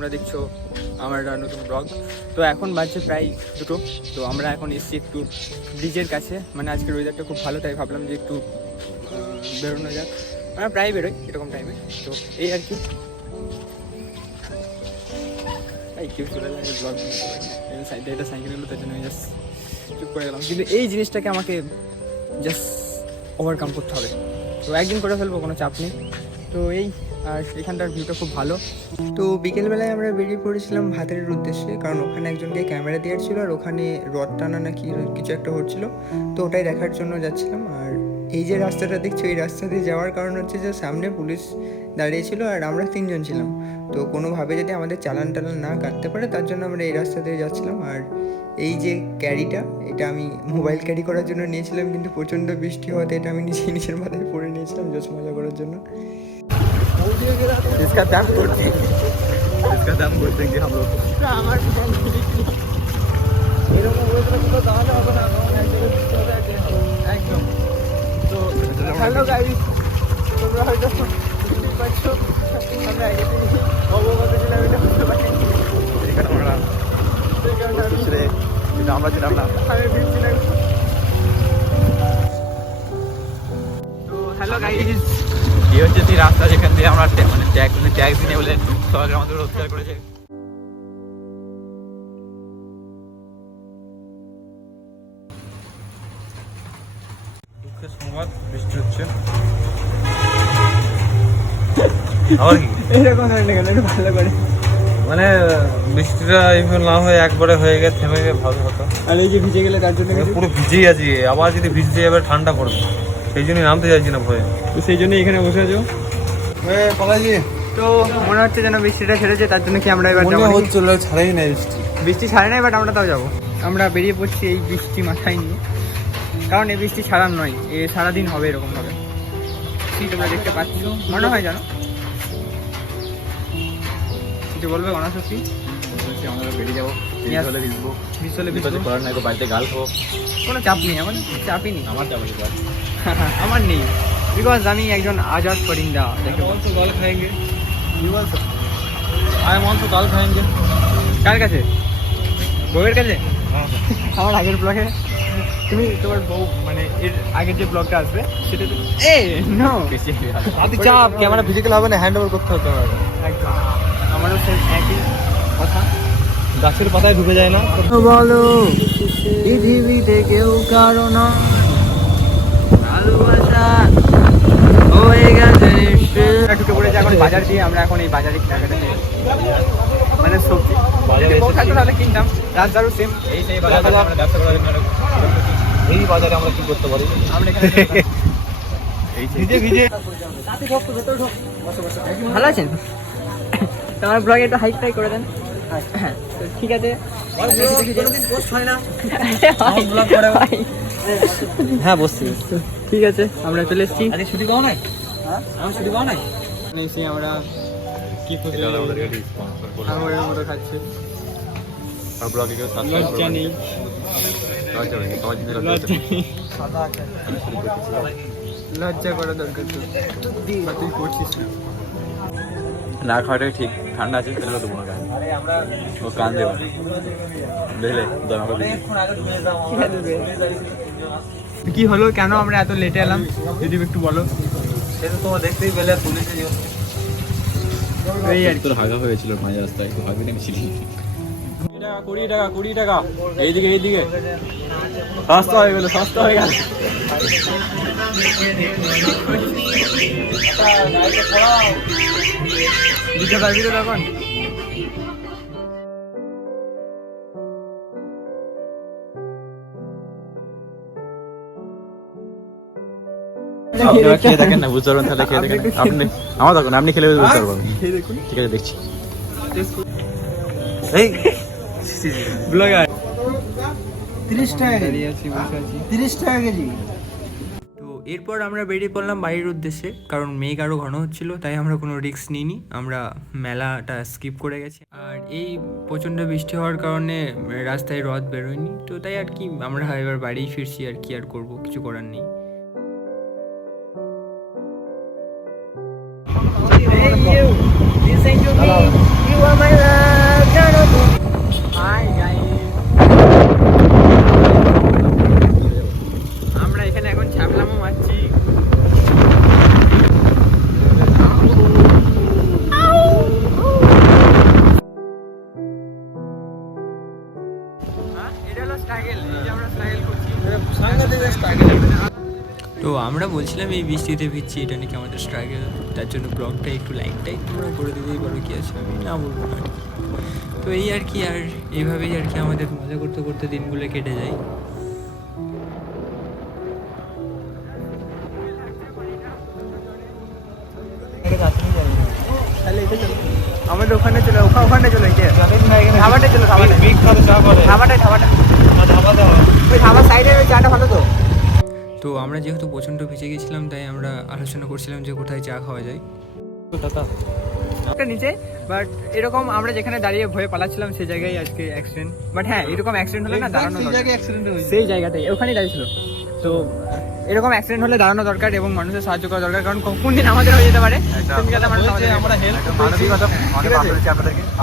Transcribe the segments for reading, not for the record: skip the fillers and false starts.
তোমরা দেখছো আমার একটা নতুন ব্লগ। তো এখন বাজছে প্রায় 2টো। তো আমরা এখন এসছি একটু ব্রিজের কাছে, মানে আজকের ওয়েদারটা খুব ভালো, তাই ভাবলাম যে একটু বেরোনো যাক। আমরা প্রায় বেরোই এরকম টাইমে, তো এই আর কি। কেউ চলে যায় ব্লগ সাইডে, এটা সাইকেল এলো, তার জন্য আমি জাস্ট চুপ করে গেলাম। কিন্তু এই জিনিসটাকে আমাকে জাস্ট ওভারকাম করতে হবে, তো একদিন করে ফেলবো, কোনো চাপ নেই। তো এই আর এখানটার ভিউটা খুব ভালো। তো বিকেলবেলায় আমরা বেরিয়ে পড়েছিলাম ভাতের উদ্দেশ্যে, কারণ ওখানে একজনকে ক্যামেরা দেওয়ার ছিল, আর ওখানে রড টানা না কি কিছু একটা হচ্ছিলো, তো ওটাই দেখার জন্য যাচ্ছিলাম। আর এই যে রাস্তাটা দেখছো, এই রাস্তা দিয়ে যাওয়ার কারণ হচ্ছে যে সামনে পুলিশ দাঁড়িয়েছিল আর আমরা 3জন ছিলাম, তো কোনোভাবে যদি আমাদের চালান টালান না কাটতে পারে তার জন্য আমরা এই রাস্তা দিয়ে যাচ্ছিলাম। আর এই যে ক্যারিটা, এটা আমি মোবাইল ক্যারি করার জন্য নিয়েছিলাম, কিন্তু প্রচণ্ড বৃষ্টি হওয়াতে এটা আমি নিজের মাথায় পরে নিয়েছিলাম জোস মজা করার জন্য। इसका दाम बोल देंगे हम लोग। একদম। তো হ্যালো গাইস, তোমরা হয়তো বুঝতেই পারছো আমরা অবগত ছিলাম, এটা বুঝতে পারি আমরা ছিলাম না, আমি ভিড়ছিলাম। তো হ্যালো গাইস, এই হচ্ছে সেই রাস্তা যেখান দিয়ে আমরা ট্যাক্স দিনে বলে সরকার আমাদের রোজগার করেছে। দুঃখের সংবাদ, বৃষ্টি হচ্ছে। আবার কি এরকম ভালো করে, মানে বৃষ্টিটা এইভাবে না হয়ে একবারে হয়ে গেছে, থেমে গেলে ভালো হতো। আর এই যে ভিজে গেলে তার জন্য পুরো ভিজেই আছি, আবার যদি ভিজতে যাবে ঠান্ডা পড়বে, সেই জন্যই নামতে চাইছি না ভয়ে, তো সেই জন্যই এখানে বসে আছো। তো মনে হচ্ছে যেন বৃষ্টিটা ছেড়েছে, তার জন্য কি আমরা এবার ছাড়াই নাই, বৃষ্টি ছাড়ে নাই, বাট আমরা তাও যাবো। আমরা বেরিয়ে পড়ছি এই বৃষ্টি মাথায় নিয়ে, কারণ এই বৃষ্টি ছাড়ার নয়, এ সারাদিন হবে এরকম ভাবে। কি তোমরা দেখতে পাচ্ছ মনে হয়, জানো কিছু বলবে গণশক্তি? আমরা বেরিয়ে যাবো, করার নাই তো, বাড়িতে গাল খাবো, কোনো চাপ নেই, আমার চাপই নেই। আমার চাপ নেই, আমার নেই, বিকজ আমি একজন আজাদ পরিন্দা। দেখে বলছো গাল খাएंगे, আই মন গাল খাएंगे। কার কাছে? বউয়ের কাছে? আমার আগের ব্লগে তুমি তোমার বউ, মানে এর আগের যে ব্লগটা আসবে সেটা এ নো আদি চাপ, ক্যামেরা ফিজিক্যাল হবে না, হ্যান্ড ওভার করতে হতে হবে। একদম, আমারও সেম একই কথা, গাছের পাতায় ঢুকে যায় না। বলো পৃথিবীতে কেউ কারো না, ভালোবাসা হয়ে গেছে ঢুকে পড়েছে এখন বাজার দিয়ে। আমরা এখন এই বাজারে কেনাকাটা, মানে সবজি তাহলে কিনতাম, রাজদারও সেম, এই সেই বাজারে আমরা ব্যবসা করার জন্য, এই বাজারে আমরা কি করতে পারি, আমরা এখানে ভিজে ভিজে। ভালো আছেন? তোমার ব্লগে একটু হাইক টাই করে দেন। হ্যাঁ ঠিক আছে, হ্যাঁ বসছি, ঠিক আছে। আমরা চলে এসেছি, ছুটি পাও নাই, আমার ছুটি পাও নাই, এসে আমরা কি খুঁজে আমাদের মতো খাচ্ছি। লজ্জা নেই, লজ্জা করা দরকার, তুই করছিস না, খাওয়াটাই ঠিক। ঠান্ডা আছে তো মনে হয় ও কান দেবে, বুঝলে? কি হলো, কেন আমরা এত লেটে এলাম যদি একটু বলো? সেটা তোমার দেখতেই পেলে, পুলিশে এই আর তোর হাগা হয়েছিল মাঝ রাস্তায়, একটু হাগি নেমেছিলি। 20 টাকা 20 টাকা, এইদিকে এইদিকে সস্তা হয়ে গেল, সস্তা হয়ে গেল। দিতে পারবি তো তখন? খেয়ে দেখেন না, বুঝতে পারবেন তাহলে। খেয়ে দেখেন আপনি, আমার তখন আপনি খেলে বুঝতে পারবেন। ঠিক আছে, দেখছি। এই ব্লগ 30 টাকা কেজি, 30 টাকা কেজি। তো এরপর আমরা বেরিয়ে পড়লাম বাড়ির উদ্দেশ্যে, কারণ মেঘ আরও ঘন হচ্ছিল, তাই আমরা কোনো রিস্ক নিইনি, আমরা মেলাটা স্কিপ করে গেছি। আর এই প্রচণ্ড বৃষ্টি হওয়ার কারণে রাস্তায় রথ বেরোয়নি, তো তাই আর কি আমরা এবার বাড়িই ফিরছি। আর কি আর করবো, কিছু করার নেই। Hey you, listen to me. You আমার জানো তো হাই গাইস, আমরা এখানে এখন ছাপলামও মারছি। তো আমরা বলছিলাম এই বৃষ্টিতে ভিজছি, এটা নাকি আমাদের স্ট্রাগল, তার জন্য ব্লগটা একটু লাইকটাই তোমরা করে দিতেই পারো, কি আছে, আমি না বলবো না। তো এই আর কি, আর এইভাবেই আর কি আমাদের মজা করতে করতে দিনগুলো কেটে যায়। আমাদের ওখানে চলে, ওখানে চলে ধাবাটা চলো, ধাবার সাইডে চাটা ভালো তো। তো আমরা যেহেতু প্রচণ্ড ভিজে গেছিলাম, তাই আমরা আলোচনা করছিলাম যে কোথায় চা খাওয়া যায় একটা নিচে। বাট এরকম আমরা যেখানে দাঁড়িয়ে ভয়ে পালাচ্ছিলাম সেই জায়গায় আজকে অ্যাক্সিডেন্ট। বাট হ্যাঁ, এরকম অ্যাক্সিডেন্ট হলে না দাঁড়ানো সেই জায়গাটাই, ওখানেই দাঁড়িয়েছিল। তো এরকম অ্যাক্সিডেন্ট হলে দাঁড়ানো দরকার এবং মানুষের সাহায্য করা দরকার, কারণ কোন দিন আমাদের হয়ে যেতে পারে।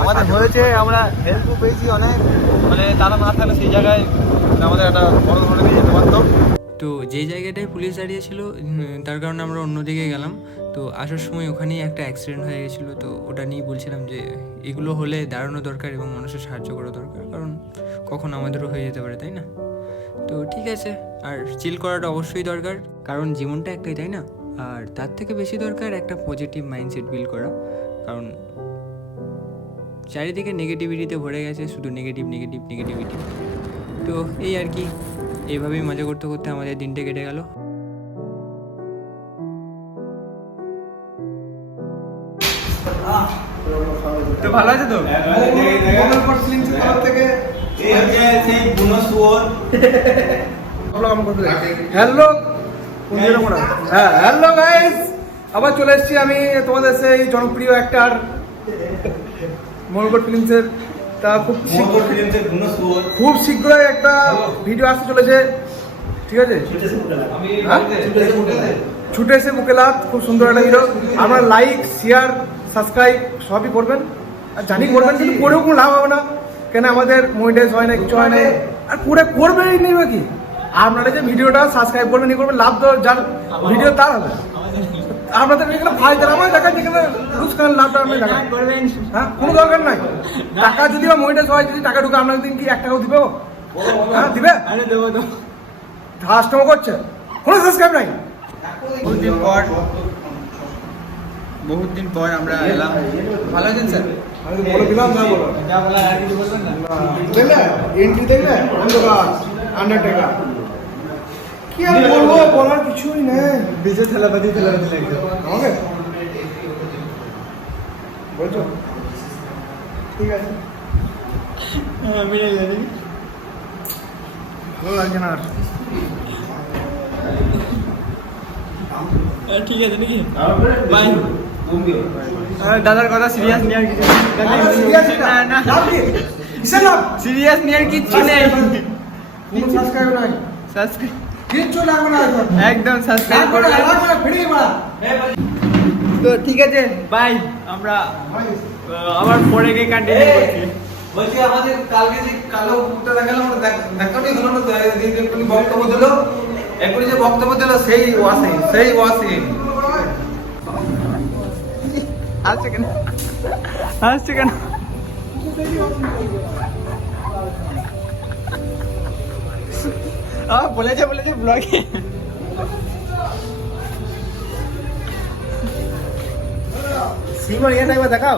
আমাদের হয়েছে, আমরা হেল্প পেয়েছি অনেক, মানে তারা না থাকলে সেই জায়গায় আমাদের একটা বড় ধরনের নিয়ে যেতে পারতাম। তো যে জায়গাটায় পুলিশ দাঁড়িয়েছিল তার কারণে আমরা অন্যদিকে গেলাম। তো আসার সময় ওখানেই একটা অ্যাক্সিডেন্ট হয়ে গেছিলো। তো ওটা নিয়েই বলছিলাম যে এগুলো হলে দাঁড়ানো দরকার এবং মানুষের সাহায্য করা দরকার, কারণ কখন আমাদেরও হয়ে যেতে পারে, তাই না? তো ঠিক আছে, আর চিল করাটা অবশ্যই দরকার, কারণ জীবনটা একটাই, তাই না? আর তার থেকে বেশি দরকার একটা পজিটিভ মাইন্ডসেট বিল্ড করা, কারণ চারিদিকে নেগেটিভিটিতে ভরে গেছে, শুধু নেগেটিভিটি। তো এই আর কি, এইভাবেই মজা করতে করতে আমাদের দিনটা কেটে গেল। তো ভালো আছে তো? হ্যালো হ্যালো গাইস, আবার চলে এসেছি আমি তোমাদের সেই জনপ্রিয় অ্যাক্টর মঙ্গলকোট ফিল্মসের। তা খুব শীঘ্রই একটা ভিডিও আসতে চলেছে, ঠিক আছে? ছুটে এসে মুকেলাত, খুব সুন্দর একটা ভিডিও। আপনারা লাইক, শেয়ার, সাবস্ক্রাইব সবই করবেন, আর জানি করবেন, কিন্তু করেও কোনো লাভ হবে না, কেন আমাদের মনিটাইজ হয় না, কিছু হয় না, আর করে করবেনই নেই কি। আপনারা যে ভিডিওটা সাবস্ক্রাইব করবেন, ই করবেন, লাভ তো যার ভিডিও তার হবে। আপনাদের এখানে ফায়দা আমার দেখা, যেখানে রুজকান লাভটা আপনি দেখা করবেন, হ্যাঁ, কোনো দরকার নাই। টাকা যদি বা মনিটাইজ হয়, যদি টাকা ঢুকে আপনার দিন কি 1 টাকাও দিবে? হ্যাঁ দিবে, দেবো তো। কাস্টমার করছে, কোনো সাবস্ক্রাইব নাই। বহুত দিন পর আমরা এলাম। ভালো আছেন স্যার? বলে দিলাম, না বলো দেখলে এন্ট্রি দেখলে আন্ডার টাকা কি আর বলবো, বলার কিছুই নেই। বিজে ঠেলাবাদি আমাকে বলছো, ঠিক আছে, ভালো লাগছে না আর, ঠিক আছে নাকি? বাই। দাদার কথা সিরিয়াস নিয়ে আর কিছু না, সিরিয়াস নিয়ে আর কিচ্ছু নেই। সাবস্ক্রাইব নাই, সাবস্ক্রাইব কিচ্ছু লাগবে না, একদম সাবস্ক্রাইব করবেন। তো ঠিক আছে, বাই। আমরা আবার পরে গিয়ে কন্টিনিউ করছি। বলছি আমাদের কালকে যে কালো কুকুরটা দেখালাম, দেখানোই হলো না তো, এক্ষুনি বক্তব্য দিল, এক্ষুনি যে বক্তব্য দিল সেই ওয়াসিম আসছে কেন? বলেছে ব্লগে। সিংহ ইয়ে নাই বা দেখাও,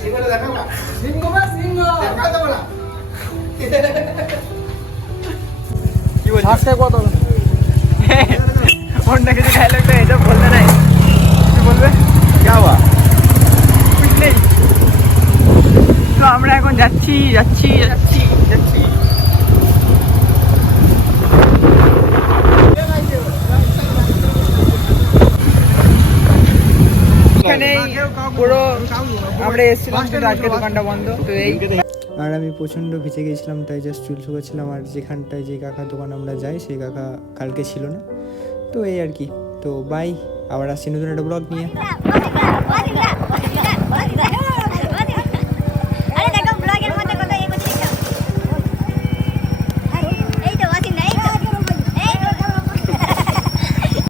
সিংহ দেখাও, সিংহ দেখা দেবো না। কি বলছিস? সাবস্ক্রাইব কত অন্য কিছু ডায়লগটা এটা বলতে নাই, কি বলবে? क्या हुआ? कुछ नहीं। তো আমরা এখন যাচ্ছি। এখানে পুরো আমরা এসেছিলাম, কিন্তু আজকে দোকানটা বন্ধ। তো এই আর আমি প্রচণ্ড ভিজে গেছিলাম, তাই জাস্ট চুল শুকাচ্ছিলাম। আর যেখানটায় যে কাকার দোকান আমরা যাই, সেই কাকা কালকে ছিল না। তো এই আর কি, তো বাই। আবার আসছি নতুন একটা ব্লগ নিয়ে।